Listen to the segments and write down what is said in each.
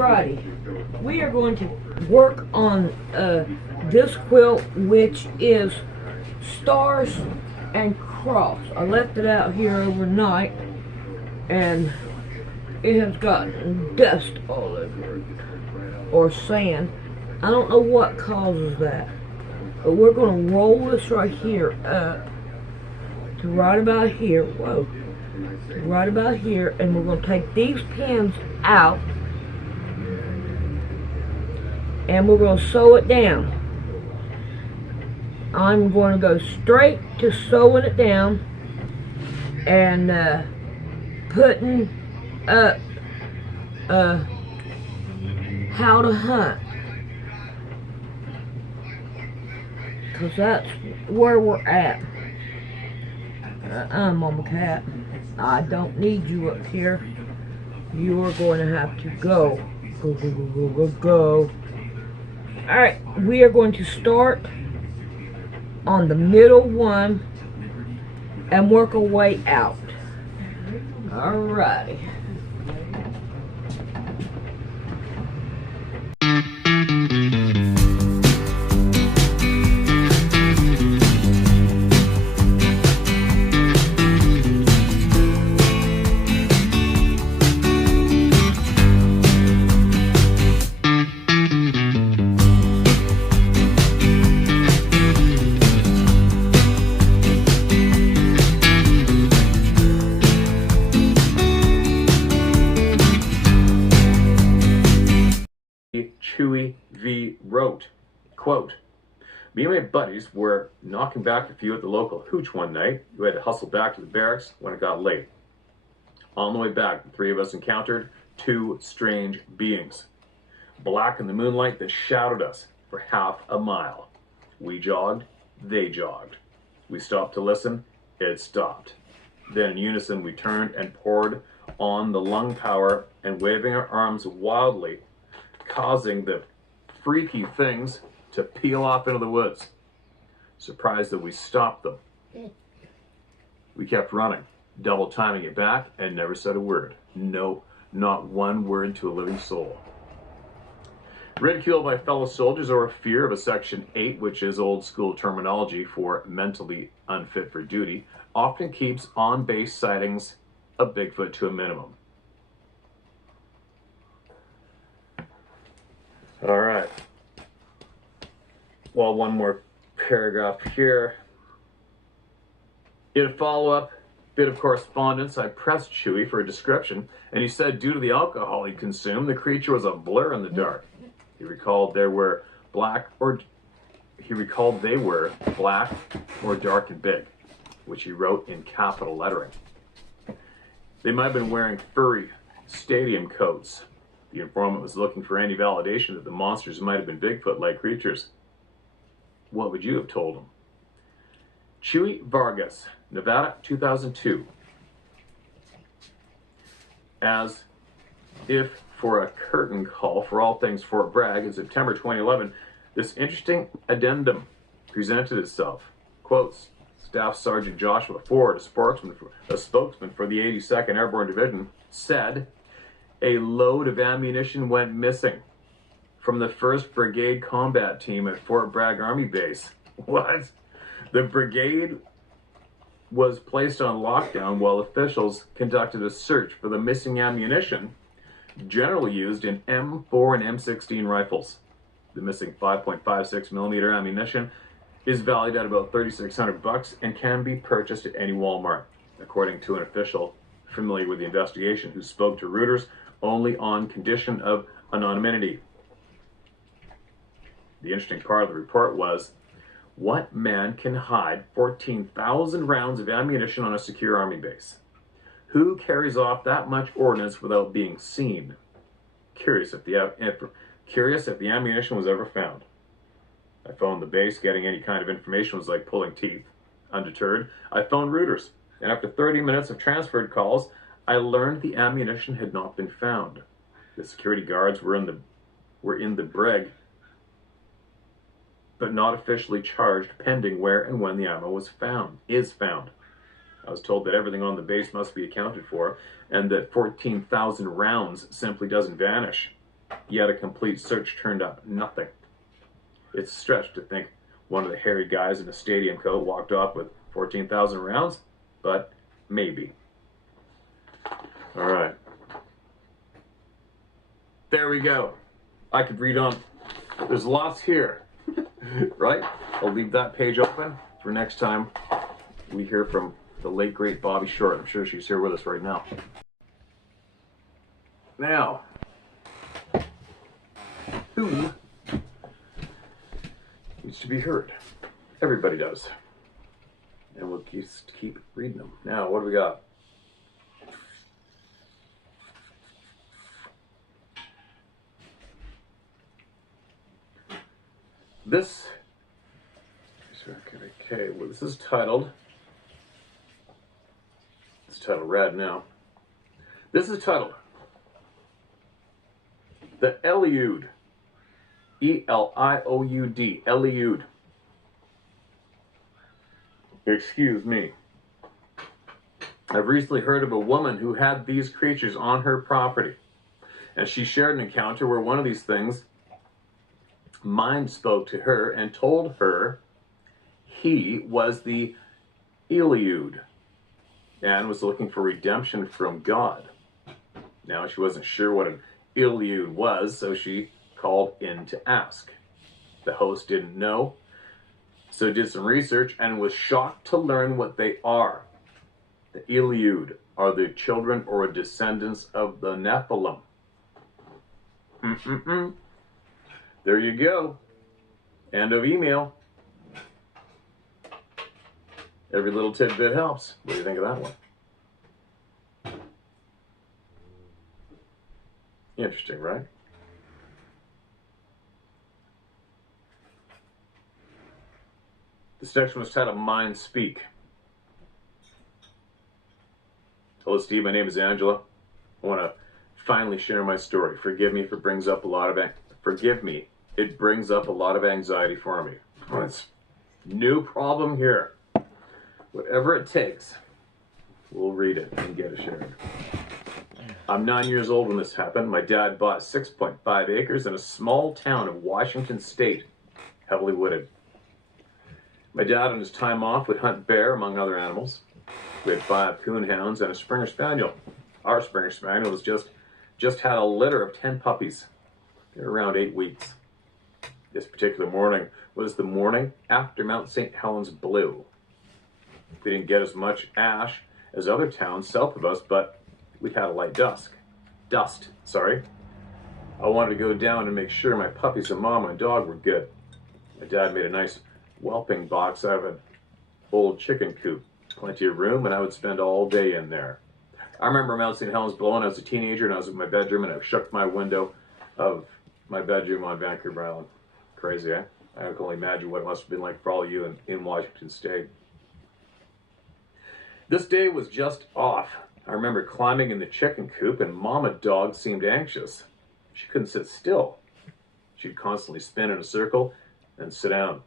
Alrighty, we are going to work on this quilt, which is Stars and Cross. I left it out here overnight and it has gotten dust all over it, or sand. I don't know what causes that, but we're going to roll this right here up to right about here. Whoa, to right about here, and we're going to take these pins out and we're going to sew it down. I'm going to go straight to sewing it down and putting up how to hunt, because that's where we're at. Mama Cat, I don't need you up here. You are going to have to go. Go, go, go, go, go, go. Alright, we are going to start on the middle one and work our way out. Alrighty. Chewy V wrote, quote, "Me and my buddies were knocking back a few at the local hooch one night. We had to hustle back to the barracks when it got late. On the way back, the three of us encountered two strange beings. Black in the moonlight that shouted us for half a mile. We jogged, they jogged. We stopped to listen, it stopped. Then in unison we turned and poured on the lung power and waving our arms wildly, causing the freaky things to peel off into the woods. Surprised that we stopped them. We kept running, double timing it back, and never said a word. No, not one word to a living soul. Ridiculed by fellow soldiers over fear of a Section 8, which is old school terminology for mentally unfit for duty, often keeps on-base sightings of Bigfoot to a minimum." All right. Well, one more paragraph here. In a follow-up bit of correspondence, I pressed Chewy for a description, and he said due to the alcohol he consumed, the creature was a blur in the dark. He recalled they were black or dark and big, which he wrote in capital lettering. They might have been wearing furry stadium coats. The informant was looking for any validation that the monsters might have been Bigfoot-like creatures. What would you have told him? Chewy Vargas, Nevada, 2002. As if for a curtain call for all things Fort Bragg, in September 2011, this interesting addendum presented itself. Quotes, Staff Sergeant Joshua Ford, a spokesman for the 82nd Airborne Division, said, "A load of ammunition went missing from the 1st Brigade combat team at Fort Bragg Army Base." What? The brigade was placed on lockdown while officials conducted a search for the missing ammunition, generally used in M4 and M16 rifles. The missing 5.56 millimeter ammunition is valued at about $3,600 and can be purchased at any Walmart, according to an official familiar with the investigation who spoke to Reuters only on condition of anonymity. The interesting part of the report was, what man can hide 14,000 rounds of ammunition on a secure army base? Who carries off that much ordnance without being seen? Curious if the ammunition was ever found. I phoned the base. Getting any kind of information was like pulling teeth. Undeterred, I phoned Reuters, and after 30 minutes of transferred calls, I learned the ammunition had not been found. The security guards were in the brig, but not officially charged, pending where and when the ammo is found. I was told that everything on the base must be accounted for, and that 14,000 rounds simply doesn't vanish. Yet a complete search turned up nothing. It's a stretch to think one of the hairy guys in a stadium coat walked off with 14,000 rounds, but maybe. All right. There we go. I could read on. There's lots here, right? I'll leave that page open for next time we hear from the late, great Bobby Short. I'm sure she's here with us right now. Now, who needs to be heard? Everybody does. And we'll just keep reading them. Now, what do we got? This, okay, well, this is titled, it's titled Rad now. This is titled, The Ilud, E-L-I-O-U-D, Ilud. Excuse me. I've recently heard of a woman who had these creatures on her property, and she shared an encounter where one of these things mind spoke to her and told her he was the ilud and was looking for redemption from God. Now, she wasn't sure what an ilud was, so she called in to ask. The host didn't know, so did some research and was shocked to learn what they are. The ilud are the children or descendants of the Nephilim. There you go. End of email. Every little tidbit helps. What do you think of that one? Interesting, right? This next one was titled Mind Speak. Hello, Steve. My name is Angela. I want to finally share my story. Forgive me if it brings up a lot of anxiety for me. Oh, it's no problem here. Whatever it takes, we'll read it and get it shared. I'm 9 years old when this happened. My dad bought 6.5 acres in a small town of Washington State, heavily wooded. My dad on his time off would hunt bear, among other animals. We had 5 coon hounds and a Springer Spaniel. Our Springer Spaniel was just had a litter of 10 puppies. They were around 8 weeks. This particular morning was the morning after Mount St. Helens blew. We didn't get as much ash as other towns south of us, but we had a light dust. I wanted to go down and make sure my puppies and mom and dog were good. My dad made a nice whelping box out of an old chicken coop. Plenty of room, and I would spend all day in there. I remember Mount St. Helens blowing. I was a teenager, and I was in my bedroom, and I shook my window of my bedroom on Vancouver Island. Crazy, eh? I can only imagine what it must have been like for all of you in Washington State. This day was just off. I remember climbing in the chicken coop, and Mama Dog seemed anxious. She couldn't sit still. She'd constantly spin in a circle and sit down.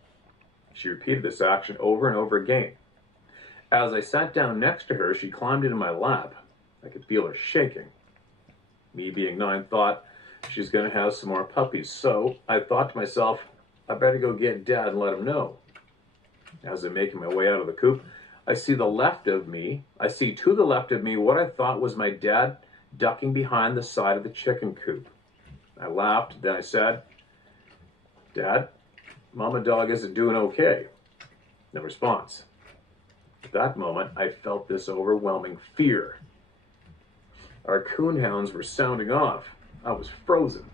She repeated this action over and over again. As I sat down next to her, she climbed into my lap. I could feel her shaking. Me, being 9, thought she's going to have some more puppies, so I thought to myself, I better go get Dad and let him know. As I'm making my way out of the coop, I see to the left of me what I thought was my dad ducking behind the side of the chicken coop. I laughed, then I said, Dad, Mama Dog isn't doing okay. No response. At that moment, I felt this overwhelming fear. Our coonhounds were sounding off. I was frozen,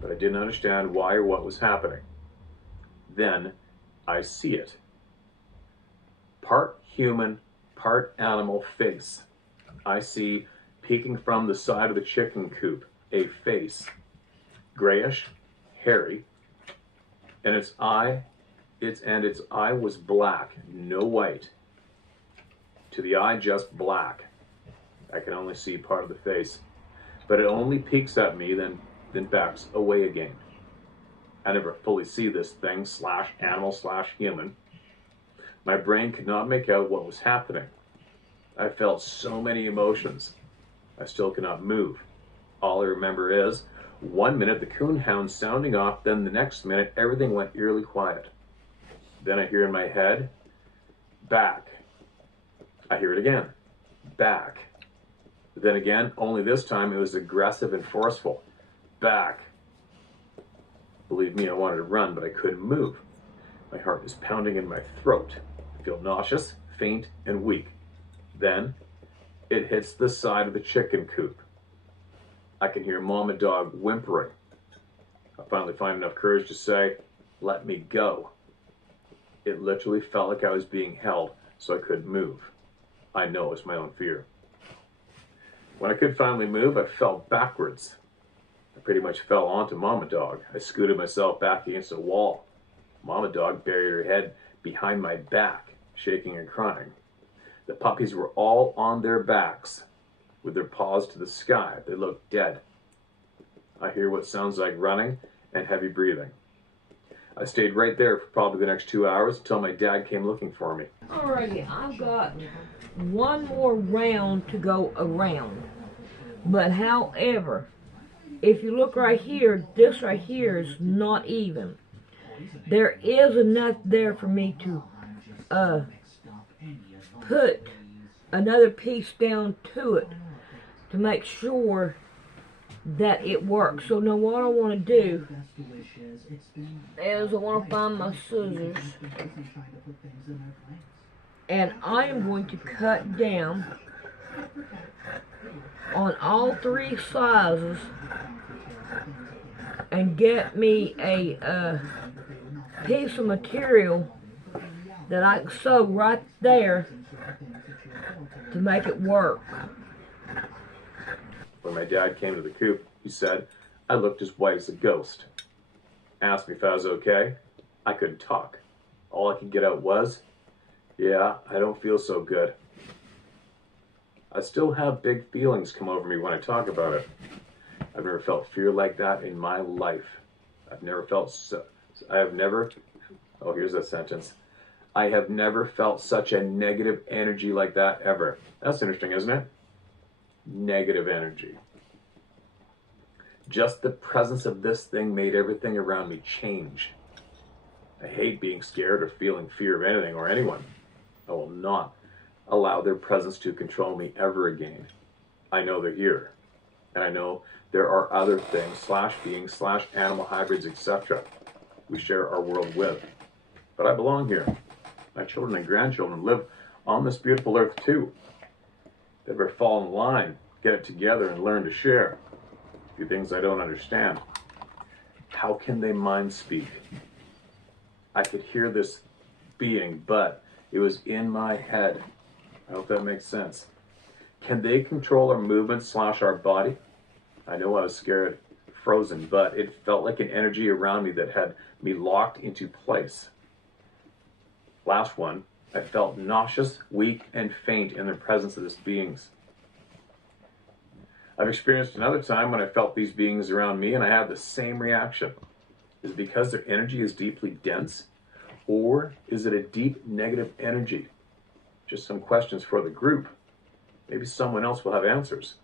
but I didn't understand why or what was happening. Then I see it. Part human, part animal face. I see, peeking from the side of the chicken coop, a face. Grayish, hairy, and its eye was black, no white. To the eye, just black. I can only see part of the face, but it only peeks at me, then backs away again. I never fully see this thing, /animal/human. My brain could not make out what was happening. I felt so many emotions. I still cannot move. All I remember is 1 minute, the coon hound sounding off, then the next minute, everything went eerily quiet. Then I hear in my head, back. I hear it again, back. But then again, only this time it was aggressive and forceful. Back. Believe me, I wanted to run, but I couldn't move. My heart is pounding in my throat. I feel nauseous, faint, and weak. Then, it hits the side of the chicken coop. I can hear Mama Dog whimpering. I finally find enough courage to say, "Let me go." It literally felt like I was being held, so I couldn't move. I know it's my own fear. When I could finally move, I fell backwards. I pretty much fell onto Mama Dog. I scooted myself back against a wall. Mama Dog buried her head behind my back, shaking and crying. The puppies were all on their backs, with their paws to the sky. They looked dead. I hear what sounds like running and heavy breathing. I stayed right there for probably the next 2 hours until my dad came looking for me. Alrighty, I've got one more round to go around. But however, if you look right here, this right here is not even. There is enough there for me to put another piece down to it to make sure that it works. So now what I want to do is I want to find my scissors, and I am going to cut down on all three sizes and get me a piece of material that I can sew right there to make it work. When my dad came to the coop, he said, I looked as white as a ghost. Asked me if I was okay. I couldn't talk. All I could get out was, yeah, I don't feel so good. I still have big feelings come over me when I talk about it. I've never felt fear like that in my life. Oh, here's that sentence. I have never felt such a negative energy like that ever. That's interesting, isn't it? Negative energy. Just the presence of this thing made everything around me change. I hate being scared or feeling fear of anything or anyone. I will not allow their presence to control me ever again. I know they're here. And I know there are other things, /beings, /animal hybrids, etc. we share our world with. But I belong here. My children and grandchildren live on this beautiful earth too. They better fall in line, get it together, and learn to share. A few things I don't understand. How can they mind speak? I could hear this being, but it was in my head. I hope that makes sense. Can they control our movement / our body? I know I was scared, frozen, but it felt like an energy around me that had me locked into place. Last one, I felt nauseous, weak, and faint in the presence of these beings. I've experienced another time when I felt these beings around me and I had the same reaction. Is it because their energy is deeply dense? Or is it a deep negative energy? Just some questions for the group. Maybe someone else will have answers.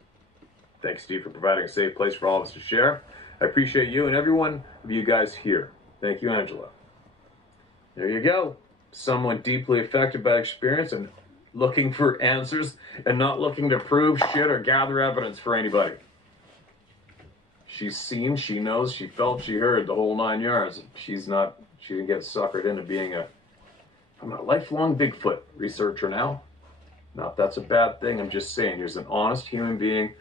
Thanks, Steve, for providing a safe place for all of us to share. I appreciate you and every one of you guys here. Thank you, Angela. There you go. Someone deeply affected by experience and looking for answers and not looking to prove shit or gather evidence for anybody. She's seen, she knows, she felt, she heard the whole 9 yards. She didn't get suckered into being I'm a lifelong Bigfoot researcher now. Not that's a bad thing, I'm just saying here's an honest human being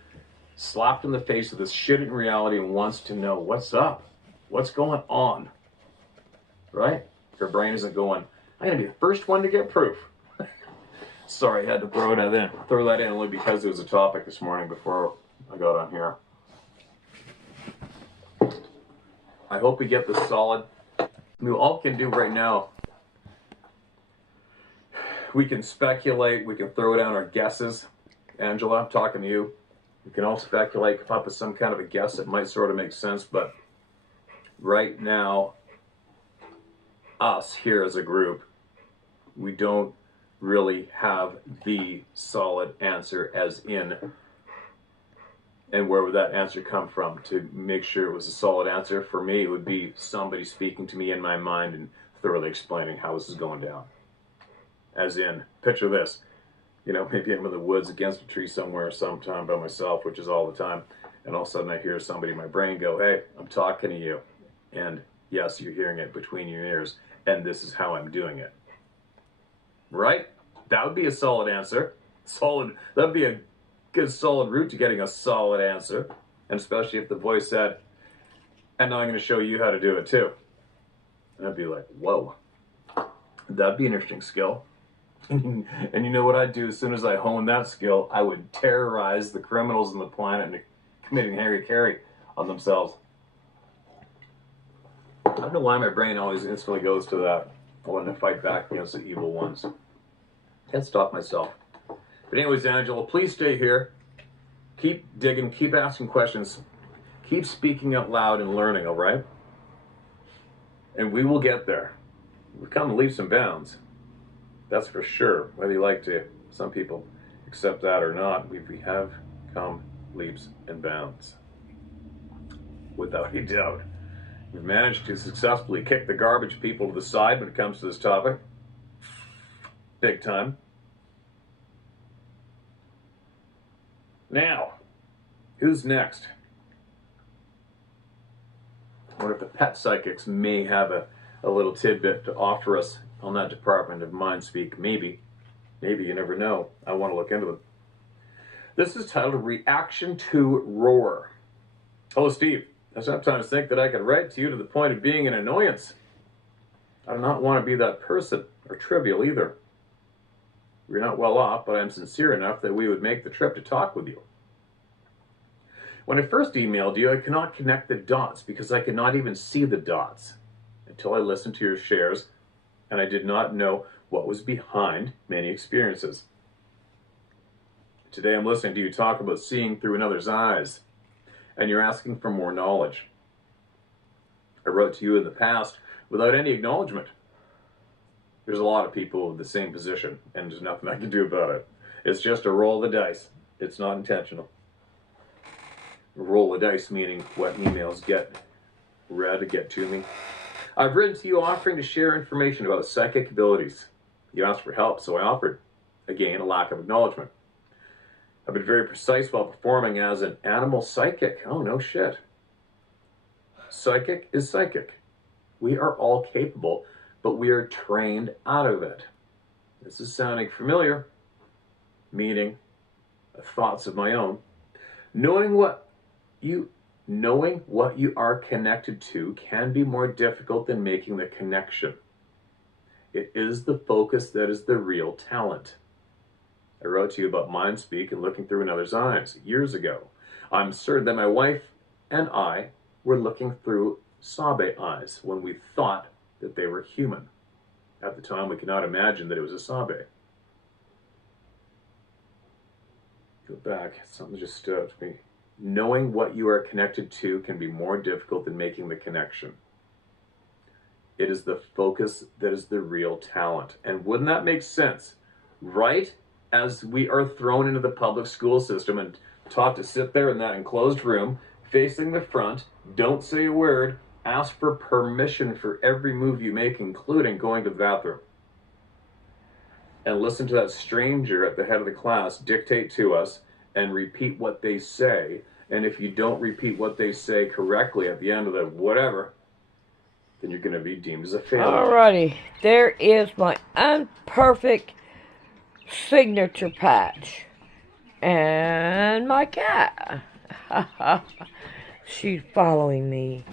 slapped in the face with this shit in reality and wants to know what's up, what's going on, right? Her brain isn't going, I'm gonna be the first one to get proof. Sorry, I had to throw that in only because it was a topic this morning before I got on here. I hope we get this solid. We all can do right now, we can speculate, we can throw down our guesses. Angela, I'm talking to you. We can all speculate, come up with some kind of a guess that might sort of make sense, but right now, us here as a group, we don't really have the solid answer, as in And where would that answer come from? To make sure it was a solid answer, for me, it would be somebody speaking to me in my mind and thoroughly explaining how this is going down. As in, picture this. You know, maybe I'm in the woods against a tree somewhere sometime by myself, which is all the time, and all of a sudden I hear somebody in my brain go, hey, I'm talking to you. And yes, you're hearing it between your ears, and this is how I'm doing it. Right? That would be a solid answer. That'd be a good solid route to getting a solid answer. And especially if the voice said, and now I'm going to show you how to do it too. And I'd be like, whoa, that'd be an interesting skill. And you know what I'd do as soon as I honed that skill? I would terrorize the criminals on the planet into committing hara-kiri on themselves. I don't know why my brain always instantly goes to that. I want to fight back against the evil ones. Can't stop myself. But anyways, Angela, please stay here. Keep digging, keep asking questions, keep speaking out loud and learning, all right? And we will get there. We've come leaps and bounds. That's for sure. Whether you like to, some people accept that or not, we have come leaps and bounds. Without a doubt. We've managed to successfully kick the garbage people to the side when it comes to this topic. Big time. Now, who's next? I wonder if the pet psychics may have a little tidbit to offer us on that department of mind speak. Maybe. Maybe, you never know. I want to look into them. This is titled Reaction to Roar. Hello, Steve. I sometimes think that I could write to you to the point of being an annoyance. I do not want to be that person, or trivial either. We're not well off, but I am sincere enough that we would make the trip to talk with you. When I first emailed you, I could not connect the dots because I could not even see the dots until I listened to your shares, and I did not know what was behind many experiences. Today I'm listening to you talk about seeing through another's eyes, and you're asking for more knowledge. I wrote to you in the past without any acknowledgement. There's a lot of people in the same position, and there's nothing I can do about it. It's just a roll of the dice. It's not intentional. Roll of dice meaning what emails get read, get to me. I've written to you offering to share information about psychic abilities. You asked for help, so I offered. Again, a lack of acknowledgement. I've been very precise while performing as an animal psychic. Oh, no shit. Psychic is psychic. We are all capable, but we are trained out of it. This is sounding familiar, meaning thoughts of my own. Knowing what you are connected to can be more difficult than making the connection. It is the focus that is the real talent. I wrote to you about mind speak and looking through another's eyes years ago. I'm certain that my wife and I were looking through Sabe eyes when we thought that they were human. At the time, we could not imagine that it was a Sabe. Go back, something just stood out to me. Knowing what you are connected to can be more difficult than making the connection. It is the focus that is the real talent. And wouldn't that make sense? Right as we are thrown into the public school system and taught to sit there in that enclosed room, facing the front, don't say a word, ask for permission for every move you make, including going to the bathroom. And listen to that stranger at the head of the class dictate to us and repeat what they say. And if you don't repeat what they say correctly at the end of the whatever, then you're going to be deemed as a failure. Alrighty, there is my imperfect signature patch. And my cat. She's following me.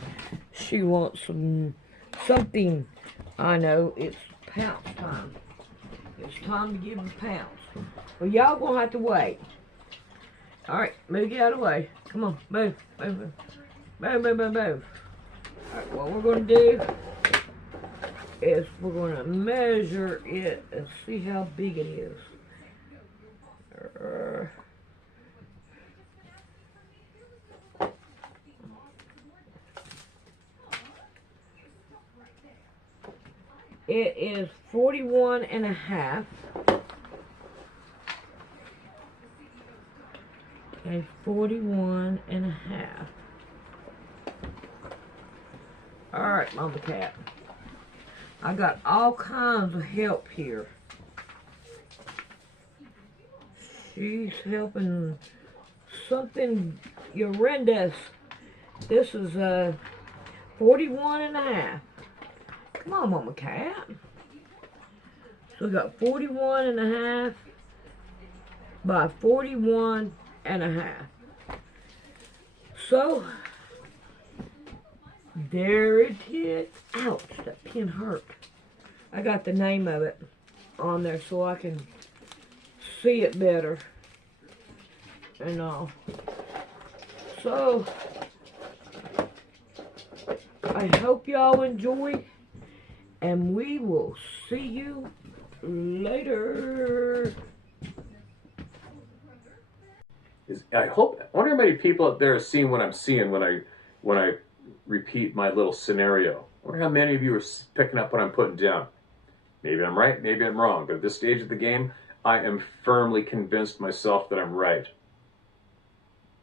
She wants something. I know, it's pounce time. It's time to give her pounce. Well, y'all gonna have to wait. Alright, move it out of the way. Come on, move, move, move. Move, move, move, move. Alright, what we're gonna do is we're gonna measure it and see how big it is. It is 41 and a half and 41 and a half. Alright, Mama Cat. I got all kinds of help here. She's helping something horrendous. This is 41 and a half. Come on, Mama Cat. So we got 41 and a half by 41 and a half. So there it is. Ouch, that pin hurt. I got the name of it on there so I can see it better and all. So I hope y'all enjoy, and we will see you later. I wonder how many people out there are seeing what I'm seeing when I repeat my little scenario. I wonder how many of you are picking up what I'm putting down. Maybe I'm right, maybe I'm wrong, but at this stage of the game, I am firmly convinced myself that I'm right.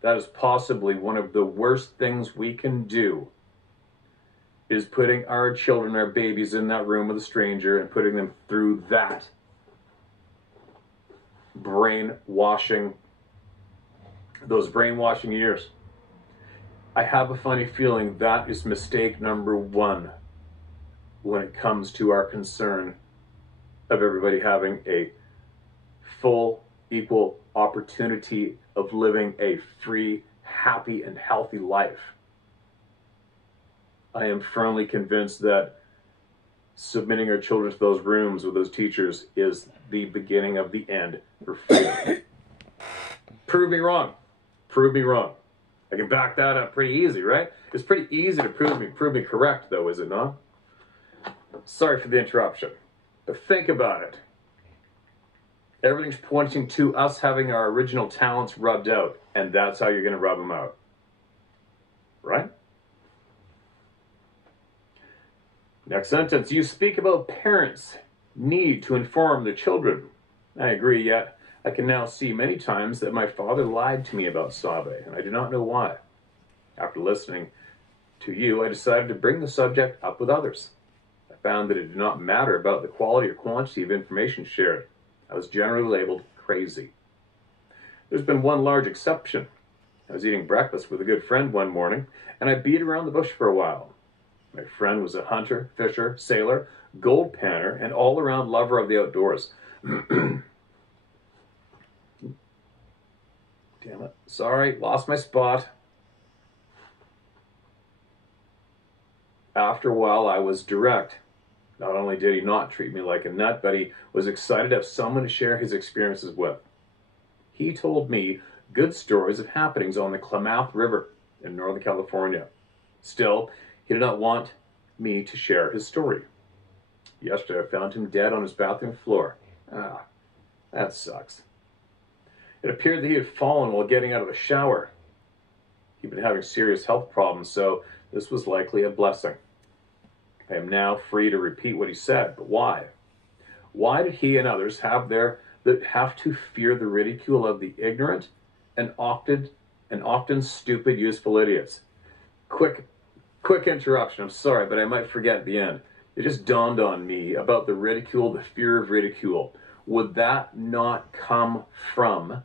That is possibly one of the worst things we can do, is putting our children, our babies in that room with a stranger and putting them through that brainwashing, those brainwashing years. I have a funny feeling that is mistake number one when it comes to our concern of everybody having a full, equal opportunity of living a free, happy, and healthy life. I am firmly convinced that submitting our children to those rooms with those teachers is the beginning of the end for freedom. Prove me wrong. Prove me wrong. I can back that up pretty easy, right? It's pretty easy to prove me correct, though, is it not? Sorry for the interruption, but think about it. Everything's pointing to us having our original talents rubbed out, and that's how you're going to rub them out. Right? Next sentence. You speak about parents' need to inform their children. I agree, yet I can now see many times that my father lied to me about Sabe, and I do not know why. After listening to you, I decided to bring the subject up with others. I found that it did not matter about the quality or quantity of information shared. I was generally labeled crazy. There's been one large exception. I was eating breakfast with a good friend one morning, and I beat around the bush for a while. My friend was a hunter, fisher, sailor, gold panner, and all-around lover of the outdoors. Damn it. Sorry, lost my spot. After a while, I was direct. Not only did he not treat me like a nut, but he was excited to have someone to share his experiences with. He told me good stories of happenings on the Klamath River in Northern California. Still, he did not want me to share his story. Yesterday, I found him dead on his bathroom floor. Ah, that sucks. It appeared that he had fallen while getting out of the shower. He'd been having serious health problems, so this was likely a blessing. I am now free to repeat what he said, but why? Why did he and others have to fear the ridicule of the ignorant and often stupid, useful idiots? Quick interruption. I'm sorry, but I might forget at the end. It just dawned on me about the ridicule, the fear of ridicule. Would that not come from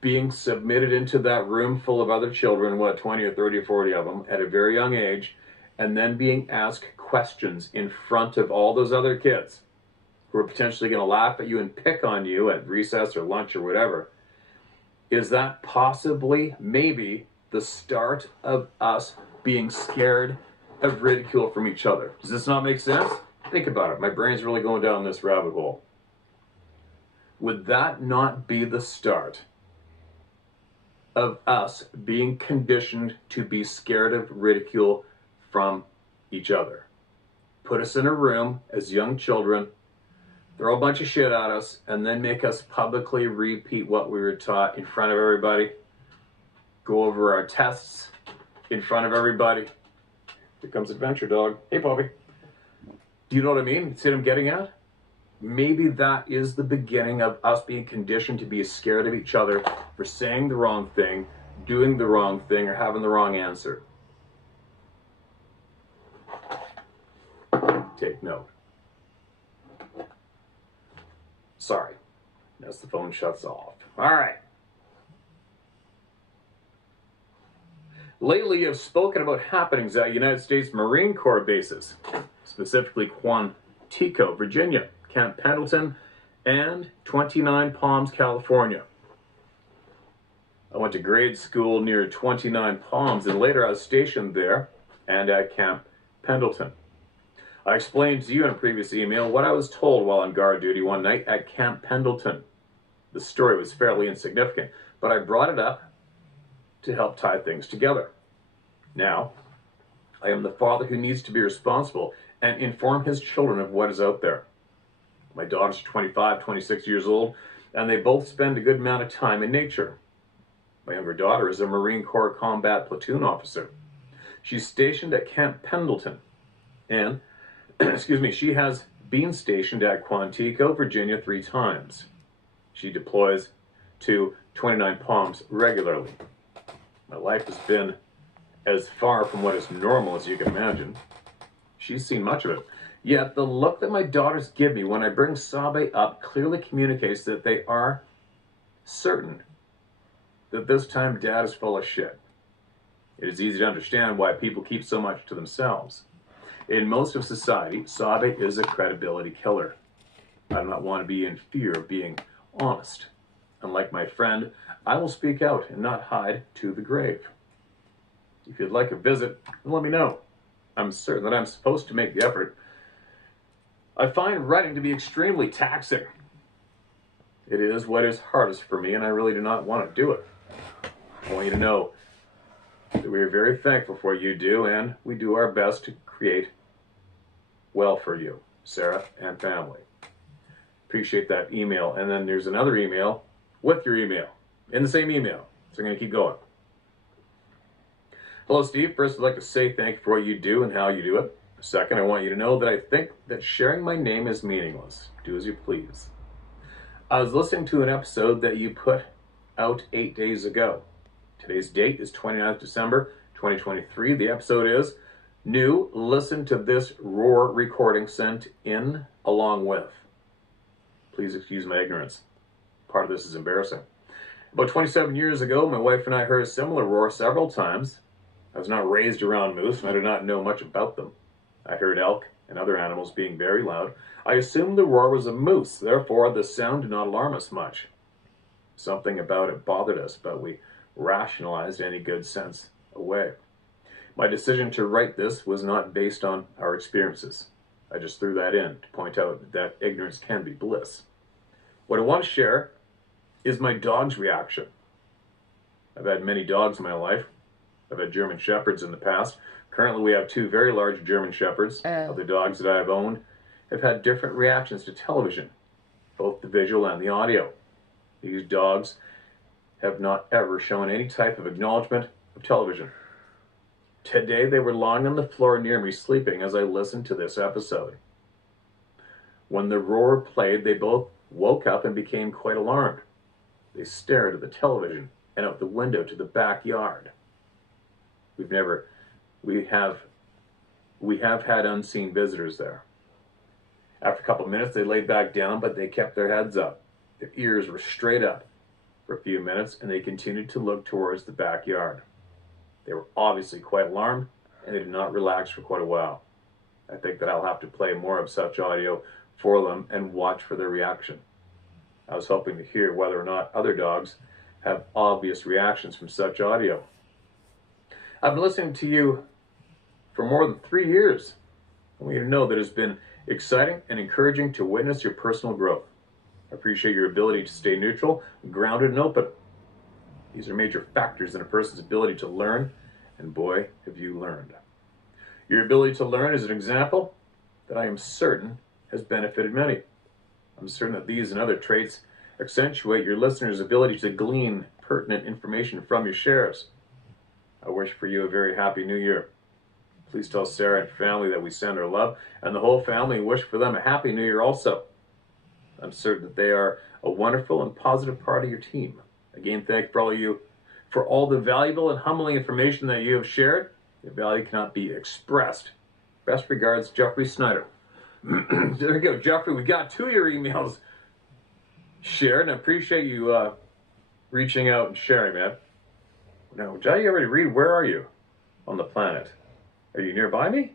being submitted into that room full of other children, 20 or 30 or 40 of them, at a very young age, and then being asked questions in front of all those other kids who are potentially going to laugh at you and pick on you at recess or lunch or whatever? Is that possibly, maybe, the start of us being scared of ridicule from each other? Does this not make sense? Think about it. My brain's really going down this rabbit hole. Would that not be the start of us being conditioned to be scared of ridicule from each other? Put us in a room as young children, throw a bunch of shit at us, and then make us publicly repeat what we were taught in front of everybody. Go over our tests in front of everybody. Here comes Adventure Dog. Hey, Bobby. Do you know what I mean? See what I'm getting at? maybe that is the beginning of us being conditioned to be scared of each other for saying the wrong thing, doing the wrong thing, or having the wrong answer. Take note. Sorry, as the phone shuts off. All right. Lately, I've spoken about happenings at United States Marine Corps bases, specifically Quantico, Virginia, Camp Pendleton, and 29 Palms, California. I went to grade school near 29 Palms, and later I was stationed there and at Camp Pendleton. I explained to you in a previous email what I was told while on guard duty one night at Camp Pendleton. The story was fairly insignificant, but I brought it up to help tie things together. Now, I am the father who needs to be responsible and inform his children of what is out there. My daughters are 25, 26 years old, and they both spend a good amount of time in nature. My younger daughter is a Marine Corps combat platoon officer. She's stationed at Camp Pendleton, and she has been stationed at Quantico, Virginia 3 times. She deploys to 29 Palms regularly. My life has been as far from what is normal as you can imagine. She's seen much of it. Yet the look that my daughters give me when I bring Sabe up clearly communicates that they are certain that this time Dad is full of shit. It is easy to understand why people keep so much to themselves. In most of society, Sabe is a credibility killer. I do not want to be in fear of being honest. Unlike my friend, I will speak out and not hide to the grave. If you'd like a visit, then let me know. I'm certain that I'm supposed to make the effort. I find writing to be extremely taxing. It is what is hardest for me, and I really do not want to do it. I want you to know that we are very thankful for what you do, and we do our best to create well for you, Sarah and family. Appreciate that email. And then there's another email with your email in the same email. So I'm going to keep going. Hello, Steve. First, I'd like to say thank you for what you do and how you do it. Second, I want you to know that I think that sharing my name is meaningless. Do as you please. I was listening to an episode that you put out 8 days ago. Today's date is 29th December, 2023. The episode is new. Listen to this raw recording sent in along with. Please excuse my ignorance. Part of this is embarrassing. About 27 years ago, my wife and I heard a similar roar several times. I was not raised around moose, and I did not know much about them. I heard elk and other animals being very loud. I assumed the roar was a moose, therefore the sound did not alarm us much. Something about it bothered us, but we rationalized any good sense away. My decision to write this was not based on our experiences. I just threw that in to point out that ignorance can be bliss. What I want to share is my dog's reaction. I've had many dogs in my life. I've had German Shepherds in the past. Currently, we have 2 very large German Shepherds. Of the dogs that I've owned have had different reactions to television, both the visual and the audio. These dogs have not ever shown any type of acknowledgement of television. Today, they were lying on the floor near me sleeping as I listened to this episode. When the roar played, they both woke up and became quite alarmed. They stared at the television and out the window to the backyard. We have had unseen visitors there. After a couple of minutes, they laid back down, but they kept their heads up. Their ears were straight up for a few minutes, and they continued to look towards the backyard. They were obviously quite alarmed, and they did not relax for quite a while. I think that I'll have to play more of such audio for them and watch for their reaction. I was hoping to hear whether or not other dogs have obvious reactions from such audio. I've been listening to you for more than 3 years. I want you to know that it's been exciting and encouraging to witness your personal growth. I appreciate your ability to stay neutral, grounded, and open. These are major factors in a person's ability to learn, and boy, have you learned. Your ability to learn is an example that I am certain has benefited many. I'm certain that these and other traits accentuate your listeners' ability to glean pertinent information from your shares. I wish for you a very happy new year. Please tell Sarah and family that we send our love, and the whole family wish for them a happy new year also. I'm certain that they are a wonderful and positive part of your team. Again, thank you for all the valuable and humbling information that you have shared. Your value cannot be expressed. Best regards, Jeffrey Snyder. There you go, Jeffrey. We got 2 of your emails shared, and I appreciate you reaching out and sharing, man. Now, did I already read? Where are you on the planet? Are you nearby me?